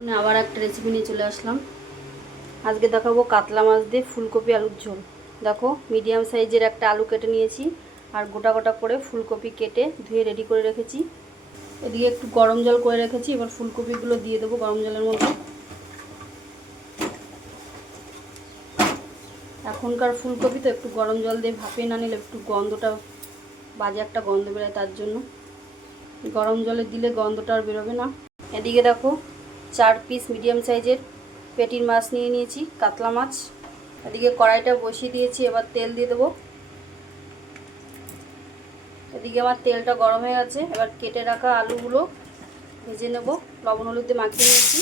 আবার একটা রেসিপি নিয়ে চলে আসলাম। আজকে দেখাবো কাতলা মাছ দিয়ে ফুলকপি আলুর ঝোল। দেখো মিডিয়াম সাইজের একটা আলু কেটে নিয়েছি আর গোটা গোটা করে ফুলকপি কেটে ধুয়ে রেডি করে রেখেছি। এদিকে একটু গরম জল করে রেখেছি, এবার ফুলকপিগুলো দিয়ে দেবো গরম জলের মধ্যে। এখনকার ফুলকপি তো একটু গরম জল দিয়ে ভাপিয়ে না নিলে একটু গন্ধটা বাজে একটা গন্ধ বেরোয়, তার জন্য গরম জলে দিলে গন্ধটা আর বেরোবে না। এদিকে দেখো 4 পিস মিডিয়াম সাইজের পেটির মাছ নিয়ে নিয়েছি, কাতলা মাছ। এদিকে কড়াইটা বসিয়ে দিয়েছি, এবার তেল দিয়ে দেবো। এদিকে আমার তেলটা গরম হয়ে গেছে, এবার কেটে রাখা আলুগুলো ভেজে নেব। লবণ হলুদ দিয়ে মাখিয়ে নিয়েছি,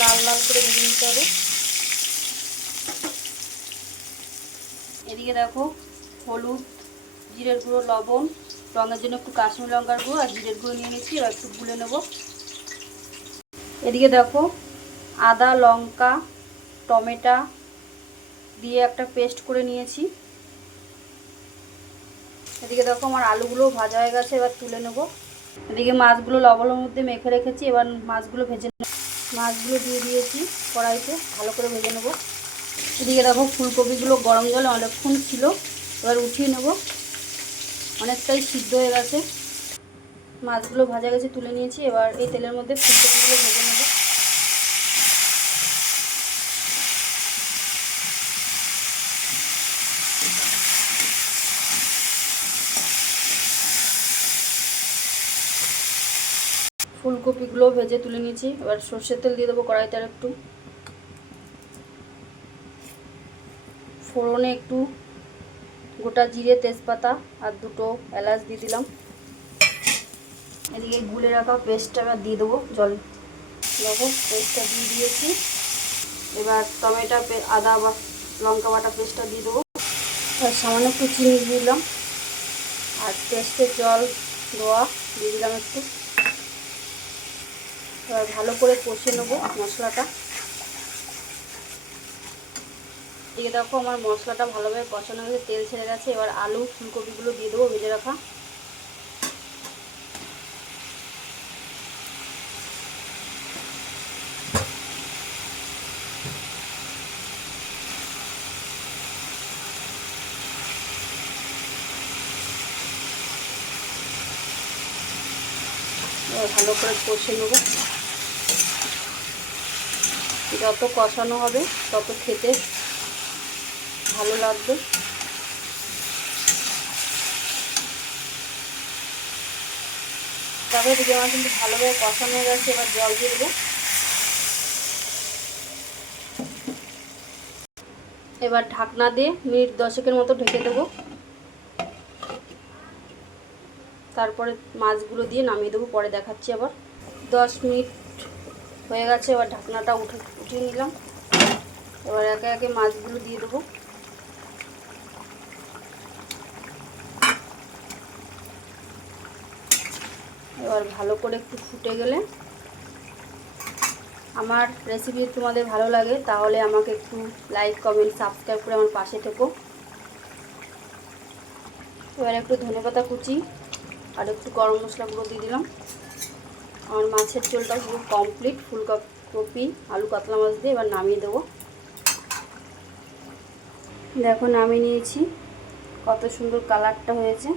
লাল লাল করে ভেজে নিতে হবে। এদিকে দেখো হলুদ, জিরের গুঁড়ো, লবণ, রঙের জন্য একটু কাশ্মীরি লঙ্কার গুঁড়ো আর জিরের গুঁড়ো নিয়ে নিয়েছি, এবার একটু গুলে নেব। এদিকে দেখো আদা, লঙ্কা, টমেটো দিয়ে একটা পেস্ট করে নিয়েছি। এদিকে দেখো আমার আলুগুলো ভাজা হয়ে গেছে, এবার তুলে নেব। এদিকে মাছগুলো লবণের মধ্যে মেখে রেখেছি, এবার মাছগুলো ভেজে নেব। মাছগুলো দিয়ে দিয়েছি কড়াইতে, ভালো করে ভেজে নেব। এদিকে দেখো ফুলকপিগুলো গরম জলে অনেকক্ষণ ছিল, এবার উঠিয়ে নেব। অনেকটাই সিদ্ধ হয়ে গেছে, মাছগুলো ভাজা গেছে, তুলে নিয়েছি। এবার এই তেলের মধ্যে ফুলকপিগুলো ভেজে নেব। ফুলকপিগুলো ভেজে তুলে নিয়েছি, এবার সর্ষের তেল দিয়ে দেবো কড়াইতে আর একটু। ফোড়নে একটু গোটা জিরে, তেজপাতা আর দুটো এলাচ দিয়ে দিলাম। এদিকে গুলে রাখা পেস্টটা এবার দিয়ে দেবো জল। দেখো পেস্টটা দিয়ে দিয়েছি, এবার টমেটো, আদা বা লঙ্কা বাটা পেস্টটা দিয়ে দেবো। আর সামান্য একটু চিনি দিয়ে দিলাম আর পেস্টের জল দেওয়া দিয়ে দিলাম একটু। এবার ভালো করে কষে নেবো মশলাটা। এদিকে দেখো আমার মশলাটা ভালোভাবে কষানো হয়ে তেল ছেড়ে গেছে, এবার আলু ফুলকপিগুলো দিয়ে দেবো ভেজে রাখা। এবার ভালো করে কষে নেবো। যত কষানো হবে তত খেতে ভালো লাগবে। তবে এদিকে আমার কিন্তু ভালোভাবে কষানো হয়ে গেছে, এবার জল দিয়ে দেবো। এবার ঢাকনা দিয়ে মিনিট 10 মতো ঢেকে দেবো। তারপরে মাছগুলো দিয়ে নামিয়ে দেবো, পরে দেখাচ্ছি আবার। 10 মিনিট হয়ে গেছে, এবার ঢাকনাটা উঠিয়ে নিলাম। এবার একে একে মাছগুলো দিয়ে দেবো। এবার ভালো করে একটু ফুটে গেলে, আমার রেসিপি তোমাদের ভালো লাগে তাহলে আমাকে একটু লাইক, কমেন্ট, সাবস্ক্রাইব করে আমার পাশে থেকো। এবার একটু ধনেপাতা কুচি আর একটু গরম মশলা গুঁড়ো দিয়ে দিলাম। আমার মাছের ঝোলটা পুরো কমপ্লিট ফুলকপি আলু কাতলা মাছ দিয়ে। এবার নামিয়ে দেবো। দেখো নামিয়ে নিয়েছি, কত সুন্দর কালারটা হয়েছে।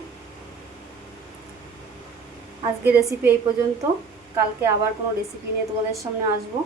আজকের রেসিপি এই পর্যন্ত, কালকে আবার কোনো রেসিপি নিয়ে তোমাদের সামনে আসবো।